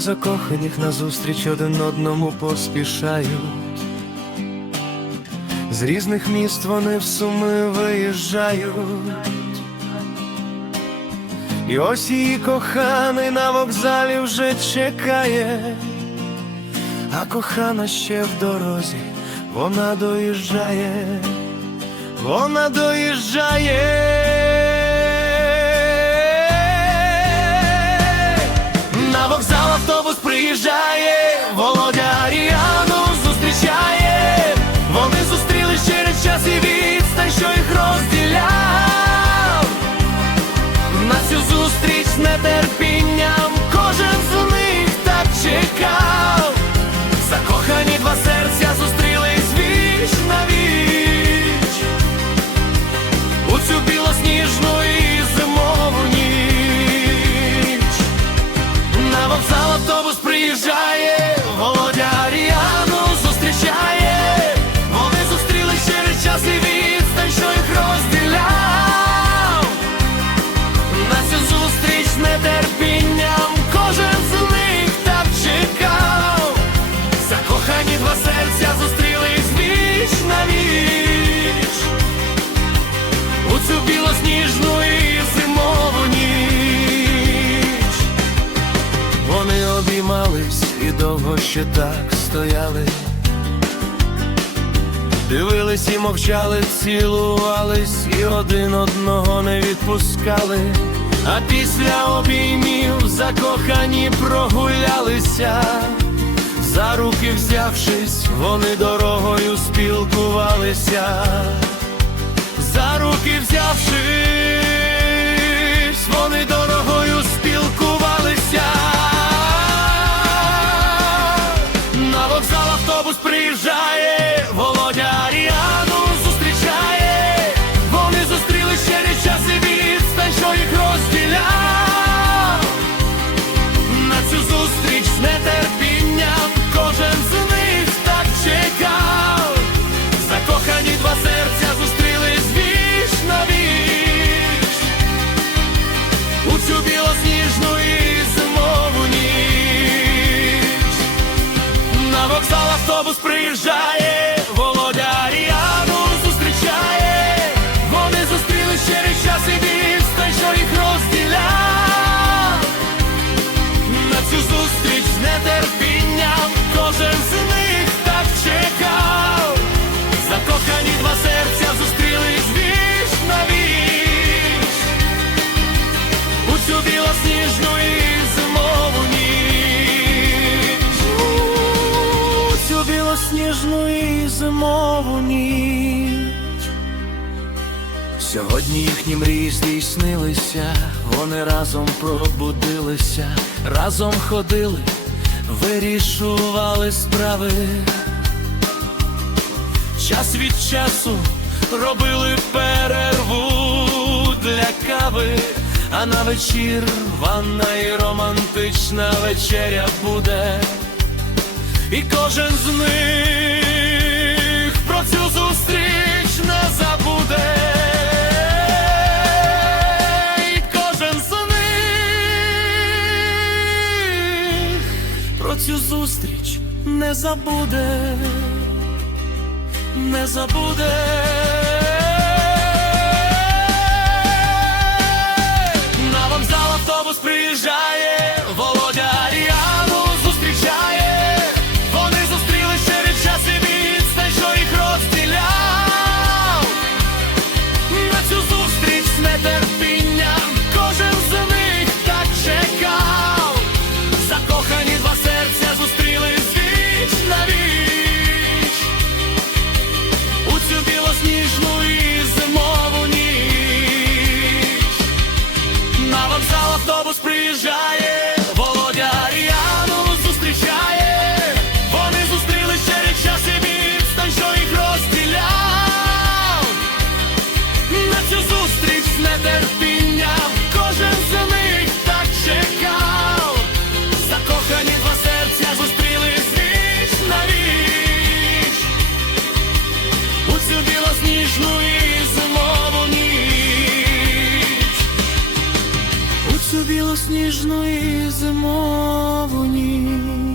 закоханих назустріч один одному поспішають. З різних міст вони в суми виїжджають, і ось її коханий на вокзалі вже чекає, а кохана ще в дорозі, вона доїжджає, вона доїжджає. довго ще так стояли, дивились і мовчали, цілувались, і один одного не відпускали, а після обіймів закохані прогулялися, за руки взявшись, вони дорогою спілкувалися, за руки взявшись. автобус приїжджає. зимову ніч, сьогодні їхні мрії здійснилися, вони разом пробудилися, разом ходили, вирішували справи, час від часу робили перерву для кави, а на вечір ванна і романтична вечеря буде, і кожен з них. цю зустріч не забуде, не забуде. Білосніжної зимову ніч.